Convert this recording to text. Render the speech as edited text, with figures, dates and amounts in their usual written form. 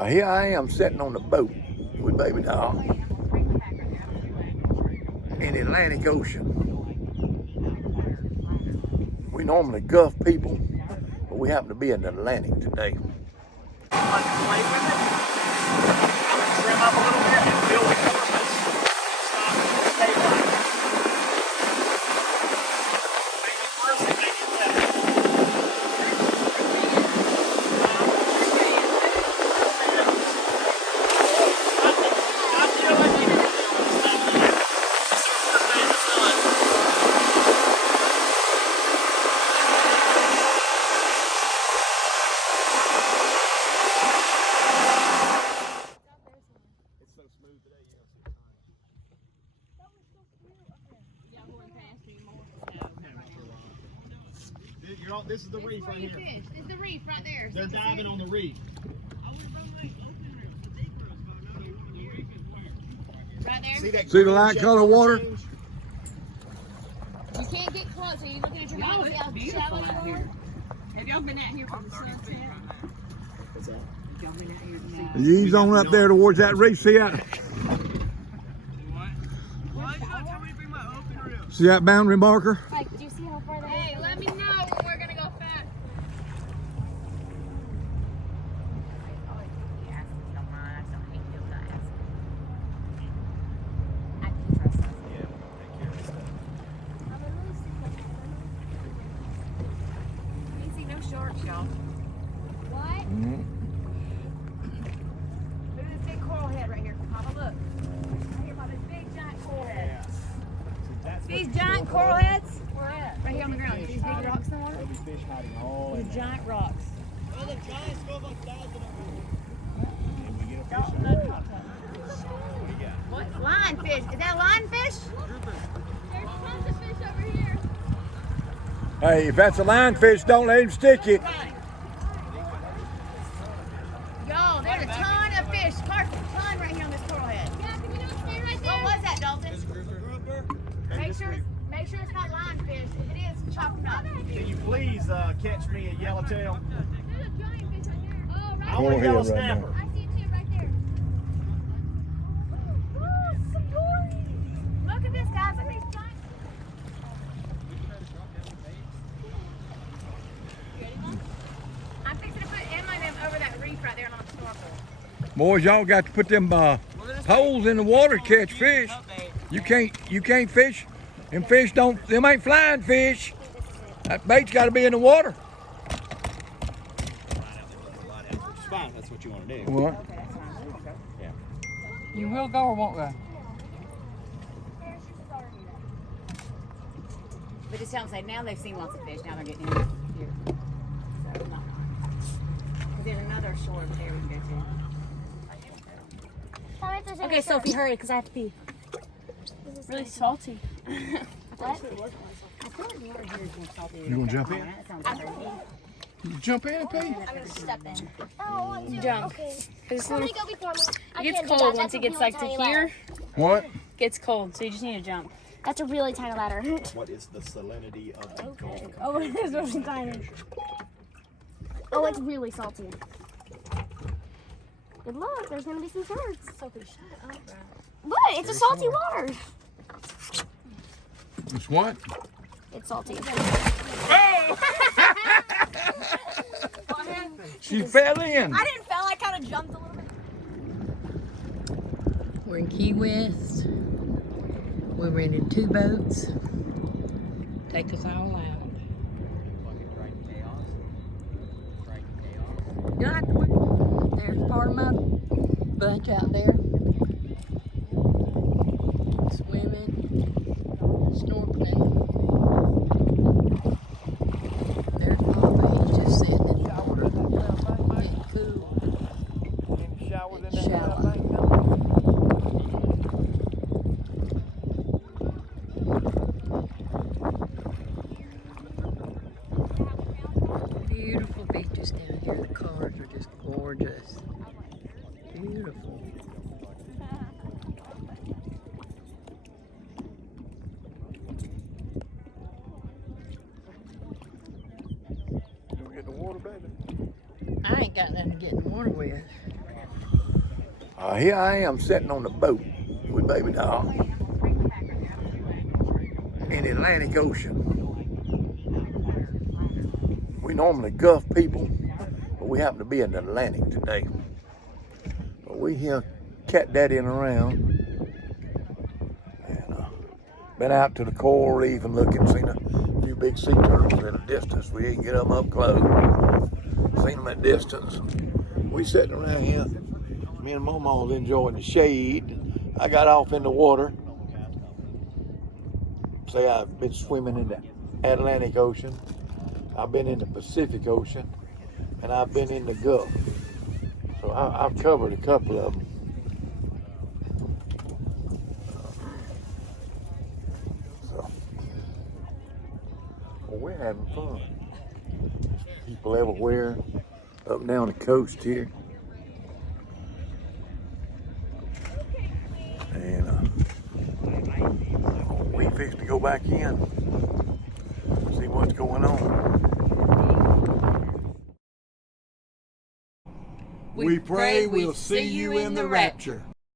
Here I am sitting on the boat with baby doll in the Atlantic Ocean. We normally Gulf people, but we happen to be in the Atlantic today. Trim up a little bit and feel the corpus. Stay flat. Make it worse and make it better. This is the reef right here. It's the reef right there. They're diving on the reef. Right there. See the light color water? You can't get close. Are you looking at your mouth? See how shallow you are? Have y'all been out here for the sunset? What's that? Y'all been out here to see? Ease on up there towards that reef. See that? See that boundary marker? Like, do you see how far that is? Hey, let me know when we're gonna go fast. You see no sharks, y'all. What? Look at this big coral head right here. Have a look. Right here by this big giant coral head. These giant coral heads? Where at? Right here on the ground. These big rocks in the water? These fish hiding all These giant rocks. Well, the giants go like that. And we get a Y'all, fish. what? Lionfish. Is that lionfish? There's tons of fish over here. Hey, if that's a lionfish, don't let him stick you. Yo, there's a ton of fish. Carson, a ton right here on this coral head. Yeah, can you not stay right there? What was that, Dalton? Make sure it's not lionfish. If it is, chop them up. Can you please catch me a yellowtail? There's a giant fish right there. Oh, right I want a Coral yellow head right snapper. I see it too, right there. Oh, Satori. Look at this, guys. Look at these giant. You ready, Mom? I'm fixing to put Emma and them over that reef right there and on the snorkel. Boys, y'all got to put them poles in the water to catch fish. You can't fish. Them fish don't. Them ain't flying fish. That bait's got to be in the water. Which is fine. That's what you want to do. What? Okay, that's fine. Yeah. You will go or won't go? But just tell them, say, now they've seen lots of fish. Now they're getting in here. So, not mine. Because there's another shore over there we can go to. Okay, Sophie, hurry, because I have to pee. Really salty. What? I feel like the water here is more salty. You gonna jump in? That sounds crazy. You jump in, Pete? I'm gonna step in. Oh, Jump. okay. It's Somebody go before me. I It gets can't do cold that. once That's it a gets really like to tiny here. ladder. What? Gets cold, so you just need to jump. That's a really tiny ladder. What is the salinity of the Gulf? Oh, it is really tiny. Oh, it's really salty. Good luck. There's gonna be some sharks. Sophie, shut up, bro. What? It's a salty water. It's what? It's salty. She fell in. I didn't fell. I kind of jumped a little bit. We're in Key West. We rented 2 boats. Take us all out. You don't have to put, there's part of my bunch out there. Swimming, snorkeling. There's Papa, he's just sitting and getting cool. Shower. Beautiful beaches down here. The cars are just gorgeous. Beautiful. You get the water, baby? I ain't got nothing to get in the water with. Here I am sitting on the boat with baby doll in the Atlantic Ocean. We normally Gulf people, but we happen to be in the Atlantic today. But we here cat daddying around, and been out to the Coral Reef and looking, seen a few big sea turtles at a distance. We didn't get them up close. Seen them at distance. We sitting around here. Me and Mama's enjoying the shade. I got off in the water. Say I've been swimming in the Atlantic Ocean. I've been in the Pacific Ocean. And I've been in the Gulf. So I've covered a couple of them. So, well, we're having fun. People everywhere, up and down the coast here. And we fixed to go back in, see what's going on. We pray we'll see you in the rapture.